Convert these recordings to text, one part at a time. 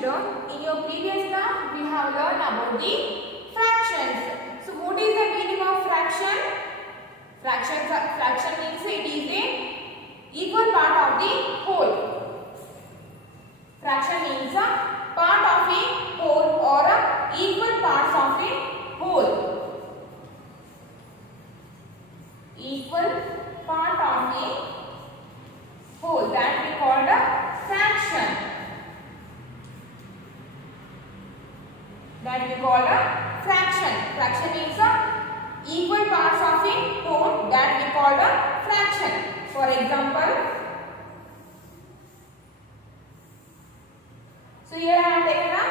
children, in your previous class we have learned about the fractions. So what is the meaning of fraction? Fraction means it is a equal part of the whole. Fraction means a part of a whole or a equal parts of a whole. Equal part of a whole, that we call a fraction. That we call a fraction. Fraction means a equal parts of a whole, that we call a fraction. For example, so here I have taken a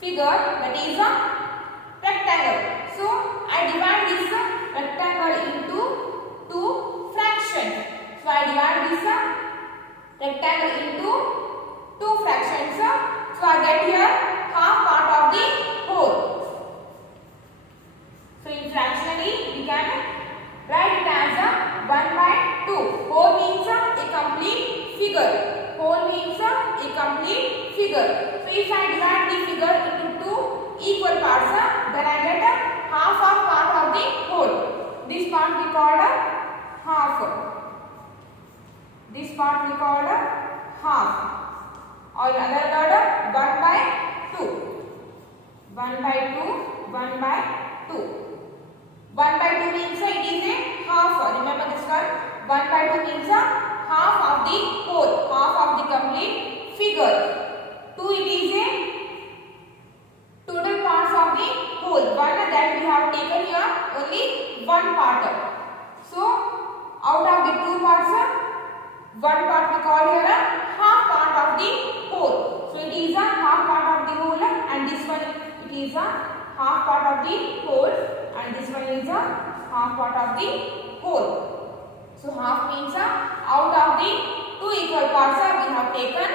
figure that is a rectangle. So I divide this rectangle into two fractions. So I divide this rectangle into two fractions. So I get here half part of the whole. So in fractionally we can write it as a 1/2. Whole means a complete figure. Whole means a complete figure. So if I divide the figure into two equal parts, then I get a half of part of the whole. This part we call a half. This part we call a half. Or in other word, 1/2. 1/2. 1/2. 1/2 means it is a half. Remember this one. 1/2 means a half of the whole, half of the complete figure. 2 it is a total parts of the whole. One that we have taken here only one part. So out of the two parts, one part we call here a half part of the whole. So it is a half part of the whole, and this one it is a half part of the whole, and this one is a half part of the whole. So half means out of the two equal parts we have taken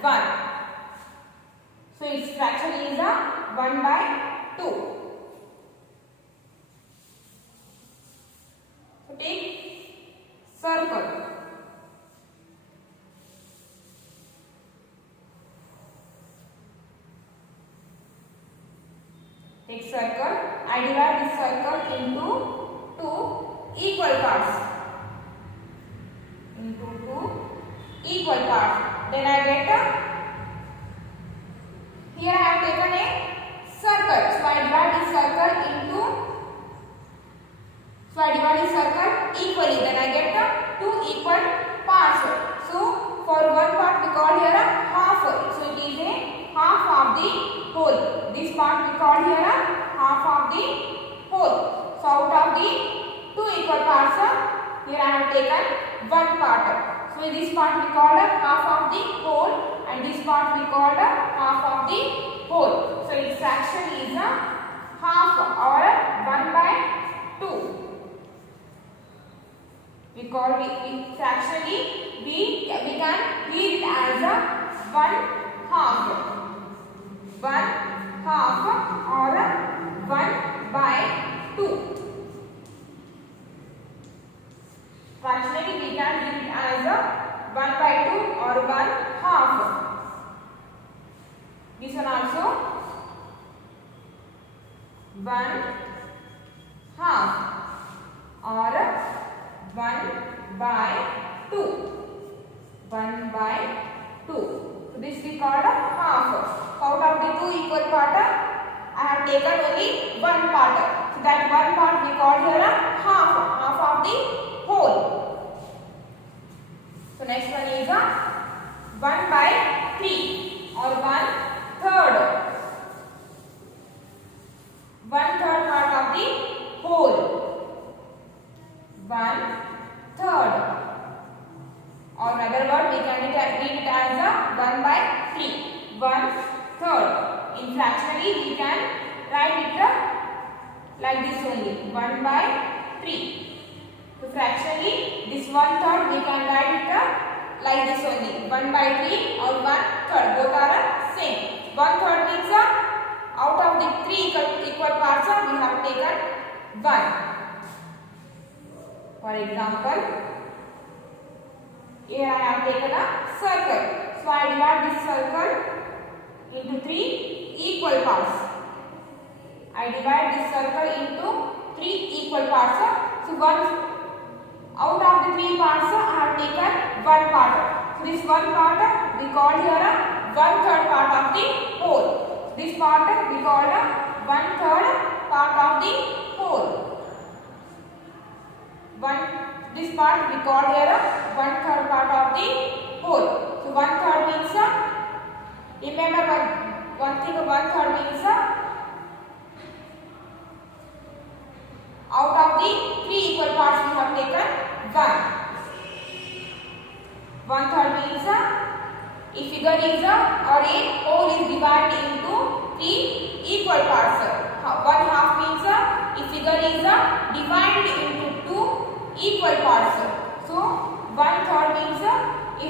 one. So its fraction is 1/2. So take circle. Take circle. I divide this circle into two equal parts. Into two equal parts. Then I get here I have taken a circle. So I divide this circle into. So I divide this circle equally. Then I get two equal parts. So for one part we call here a half. So it is a half of the whole. This part we call here a half of the whole. So out of the two equal parts, here I have taken one part. So this part we call a half of the whole, and this part we call a half of the whole. So its fraction is a half or 1/2. We call it fractionally we can read it as a 1/2. 1/2 or 1/2. Fractionally we can read it as a 1/2 or 1/2. This one also 1/2 or 1/2. 1/2. So this we call a half. Out of the two equal part, I have taken only one part. So that one part we call here a half. Half of the whole. So next one is a 1/3 or 1/3. 1/3 part of the whole. 1/3. Or another word we can read it as a 1/3. 1/3. In fractionally we can write it like this only. 1/3. So fractionally this 1/3 we can write it like this only. 1/3 or 1/3. Both are same. 1/3 means out of the three equal parts we have taken one. For example, here I have taken a circle. So I divide this circle into 3 equal parts. I divide this circle into 3 equal parts. So once out of the 3 parts, I have taken one part. So this one part we call here 1/3 part of the whole. This part we call 1/3 part of the whole. This part we call here 1/3 part of the whole. So 1/3 means remember one thing. 1/3 means out of the 3 equal parts we have taken 1. 1/3 means a figure is or a whole is divided into 3 equal parts. 1/2 means a figure is divided into 2 equal parts. So 1/3 means a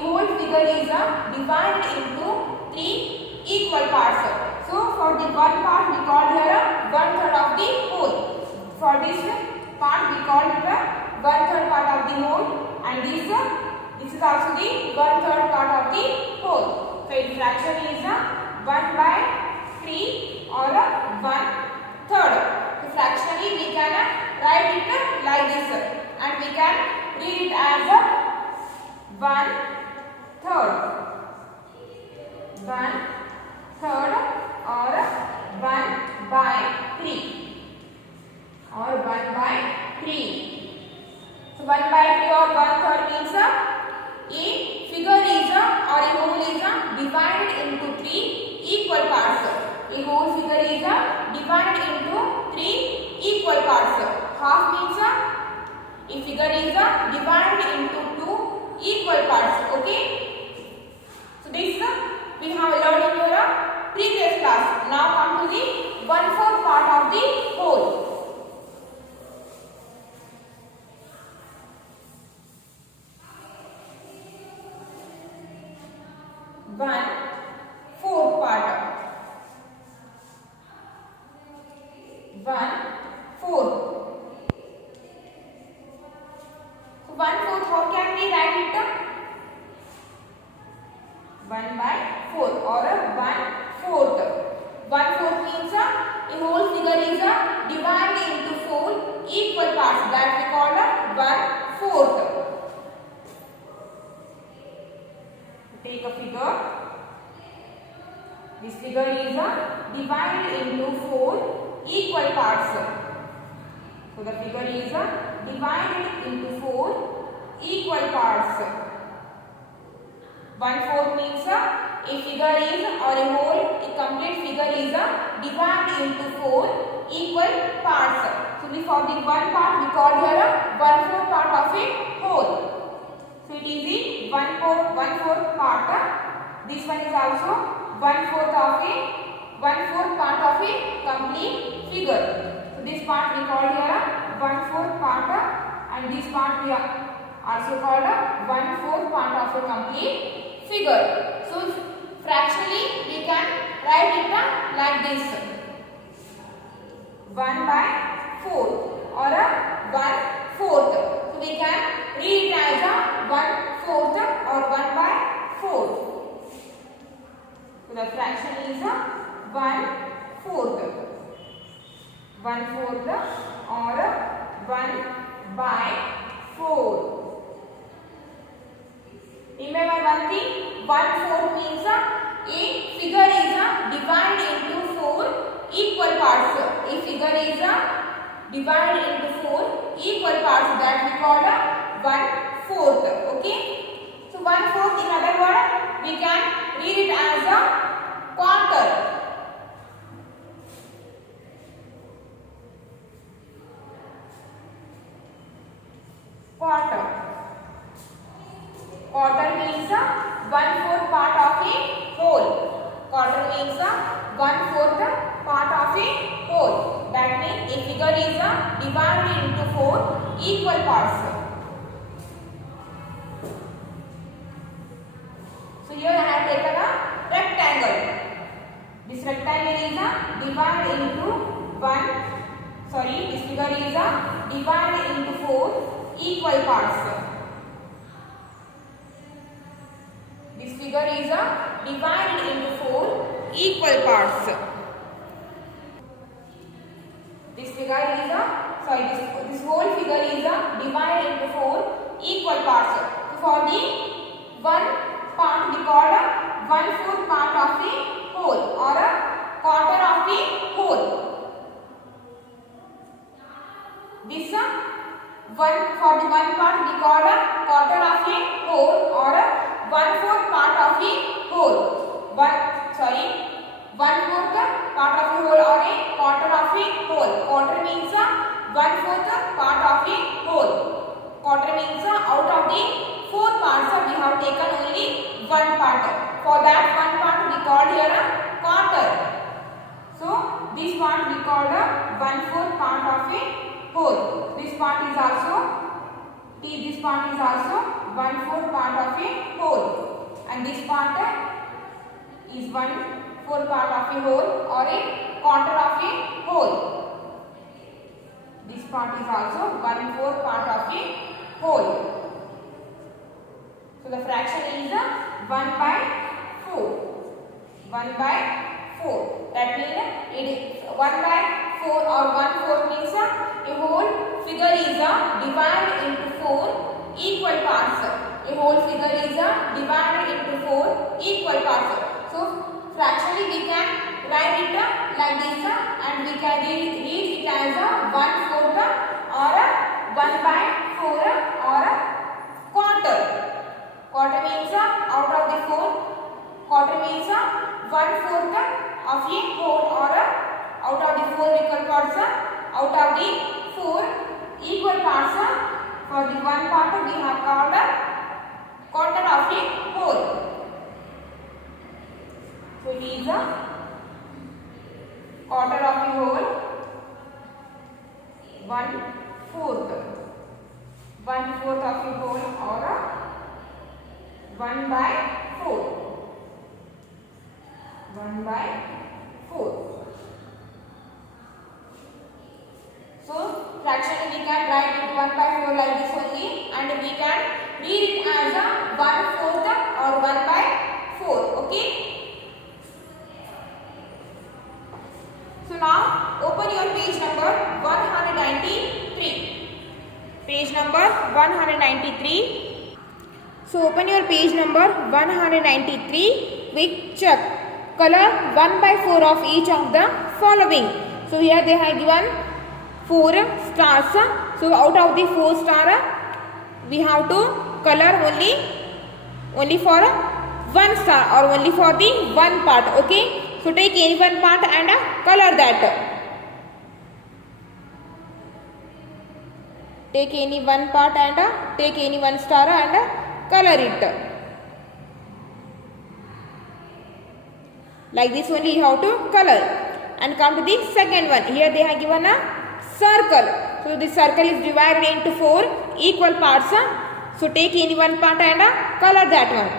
whole figure is divided into 3 equal parts. So for the one part we call here 1/3 of the whole. For this part we call it 1/3 part of the whole, and this is also the 1/3 part of the whole. So its fraction is 1/3 or 1/3. So fractionally we can write it like this, and we can read it as 1/3. 1/3 or 1/3 or 1/3. So 1/3 or 1/3 means a figure is or a whole is divided into 3 equal parts. A whole figure is divided into 3 equal parts. Half means a figure is divided into 2 equal parts. Okay. So this we have learned in your previous class. Now come to the 1/4 part of the whole. 1/4 part. 1/4. So 1/4, how can we write it? 1/4 or 1/4. 1/4 means a whole figure is divided into 4 equal parts. That we call 1/4. Take a figure. This figure is divided into 4 equal parts. So the figure is divided into 4 equal parts. 1/4 means a figure is or a whole, a complete figure is divided into 4 equal parts. So for the one part we call here 1/4 part of a whole. So it is the 1/4 part. This one is also 1/4 part of a complete figure. So this part we call here 1/4 part, and this part we are also called 1/4 part of a complete figure. So fractionally we can write it like this: 1/4 or 1/4. So we can read it as 1/4 or 1/4. So the fraction is 1/4. 1/4 or 1/4. Remember one thing, 1/4 means a figure is divided into 4 equal parts. A figure is divided into 4 equal parts, that we call 1/4. Okay. So 1/4 in other word we can read it as a quarter. Quarter. Quarter means 1/4 part of a whole. Quarter means 1/4 part of a whole. That means a figure is divided into 4 equal parts. So here I have taken a rectangle. This rectangle is divided into this figure is divided into 4 equal parts. This figure is divided into 4 equal parts. This figure is this whole figure is divided into 4 equal parts. So for the one part we call 1/4 part of the whole or a quarter of the whole. This for the one part we call a quarter of the whole or a 1/4 part of the whole. 1/4 part of the whole or a quarter of the whole. Quarter means 1/4 part of the whole. Quarter means out of the 4 parts we have taken only one part. For that one part we call here a quarter. So this part we call a 1/4 part of a whole. This part is also 1/4 part of a whole, and this part is 1/4 part of a whole or a quarter of a whole. This part is also 1/4 part of a whole. So the fraction is 1/4. 1/4. That means it is 1/4 or 1/4 means a whole figure is divided into 4 equal parts. A whole figure is divided into 4 equal parts. So fractionally we can write it like this and we can read it as 1/4 or 1/4 or quarter. Quarter means out of the 4. Quarter means 1/4 of a whole or out of the 4 equal parts. Out of the 4 equal parts, for the one part we have called quarter of a whole. So it is a quarter of a whole, 1/4. 1/4 of a whole or 1/4. 1/4. So fractionally we can write it 1/4 like this only, and we can read it as 1/4 or 1/4. Okay. So now open your page number 193. Page number 193. So open your page number 193 with check. Color 1/4 of each of the following. So here they have given 4 stars. So out of the 4 stars we have to color only for one star or only for the one part. Okay. So take any one part and color that. Take any one part and take any one star and color it. Like this only you have to color. And come to the second one. Here they have given a circle. So this circle is divided into 4 equal parts. So take any one part and color that one.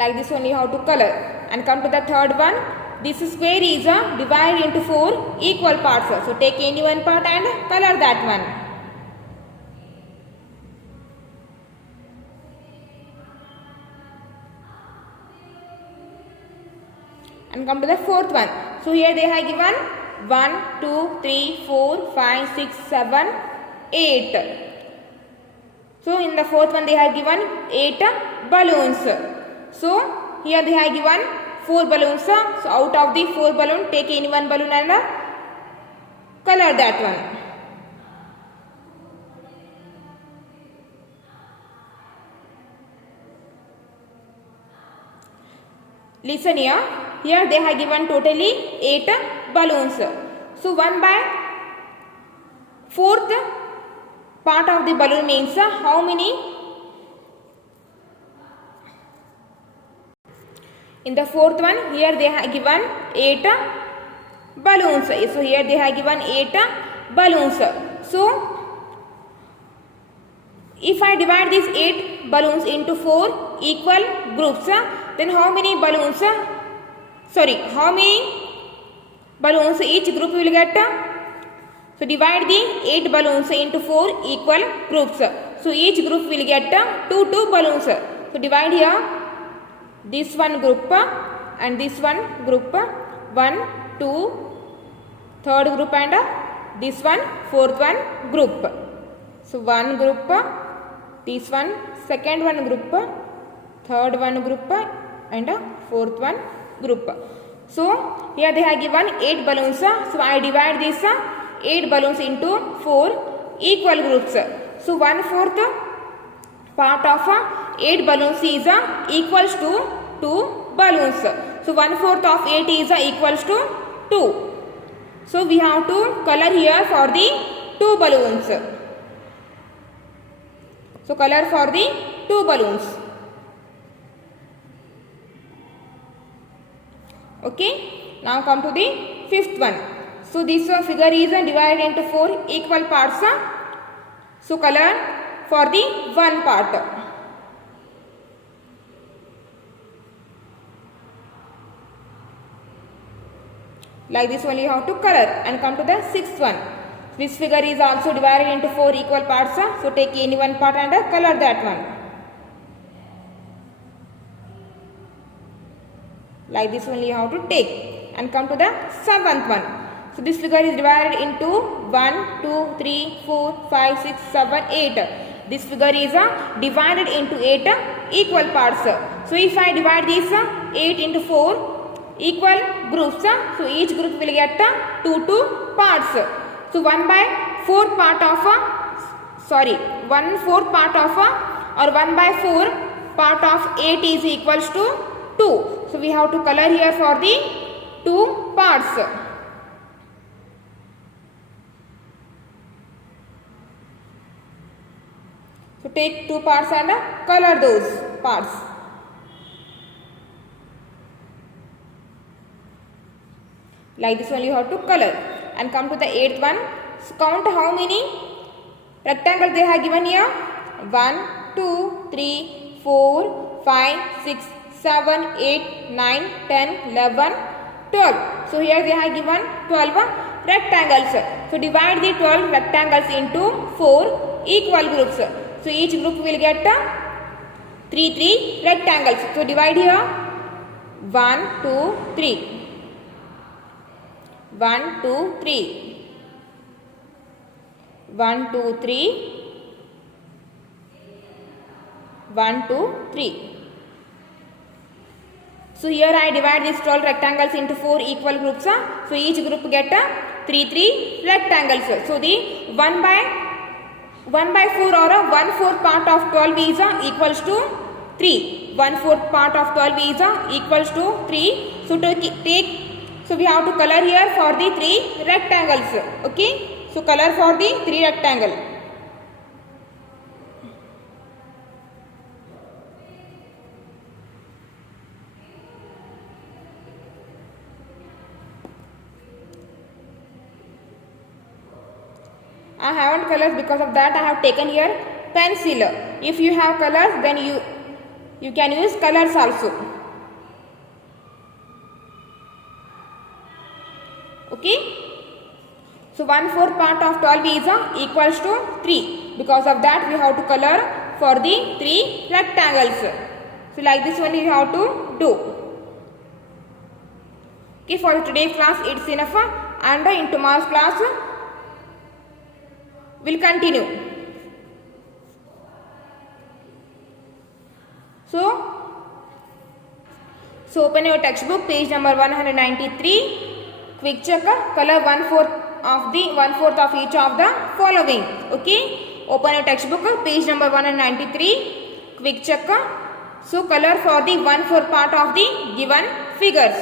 Like this only you have to color. And come to the third one. This square is divided into 4 equal parts. So take any one part and color that one. And come to the fourth one. So here they have given 1, 2, 3, 4, 5, 6, 7, 8. So in the fourth one they have given 8 balloons. So here they have given 4 balloons. So out of the 4 balloons, take any one balloon and color that one. Listen here. Here they have given totally 8 balloons. So 1/4 part of the balloon means how many? In the fourth one, here they have given 8 balloons. So here they have given 8 balloons. So if I divide these 8 balloons into 4 equal groups, then how many balloons? How many balloons each group will get? So divide the 8 balloons into 4 equal groups. So each group will get 2 balloons. So divide here this one group and this one group, 1, 2, third group and this one fourth one group. So one group, this one second one group, third one group and fourth one group. So here they have given 8 balloons. So I divide this 8 balloons into 4 equal groups. So 1/4 part of 8 balloons is equals to 2 balloons. So 1/4 of 8 is equals to 2. So we have to color here for the 2 balloons. So color for the 2 balloons. Okay. Now come to the fifth one. So this figure is divided into 4 equal parts. So color for the one part. Like this only you have to color, and come to the sixth one. This figure is also divided into 4 equal parts. So take any one part and color that one. Like this only you have to take, and come to the seventh one. So this figure is divided into 1, 2, 3, 4, 5, 6, 7, 8. This figure is divided into 8 equal parts. So if I divide this 8 into 4 equal groups, so each group will get 2 parts. So 1/4 part of 1/4 part of or 1/4 part of 8 is equals to 2. So we have to color here for the 2 parts. So take 2 parts and color those parts. Like this only you have to color, and come to the 8th one. So count how many rectangles they have given here. 1, 2, 3, 4, 5, 6, 7, 8, 9, 10, 11, 12. So here they have given 12 rectangles. So divide the 12 rectangles into 4 equal groups. So each group will get 3 rectangles. So divide here 1, 2, 3. 1, 2, 3. 1, 2, 3. 1, 2, 3. So here I divide these 12 rectangles into 4 equal groups. So each group get 3 rectangles. So the 1/4 or 1/4 part of 12 is equals to 3. 1/4 part of 12 is equals to 3. So to take, so we have to color here for the 3 rectangles. Okay. So color for the 3 rectangle. I haven't colors, because of that I have taken here pencil. If you have colors, then you can use colors also. Okay. So 1/4 part of 12 is equals to 3. Because of that we have to color for the 3 rectangles. So like this one you have to do. Okay, for today's class it's enough, and in tomorrow's class we'll continue. So open your textbook, page number 193. Quick check, color 1/4 of each of the following. Okay, open your textbook, page number 193. Quick check. So color for the 1/4 part of the given figures.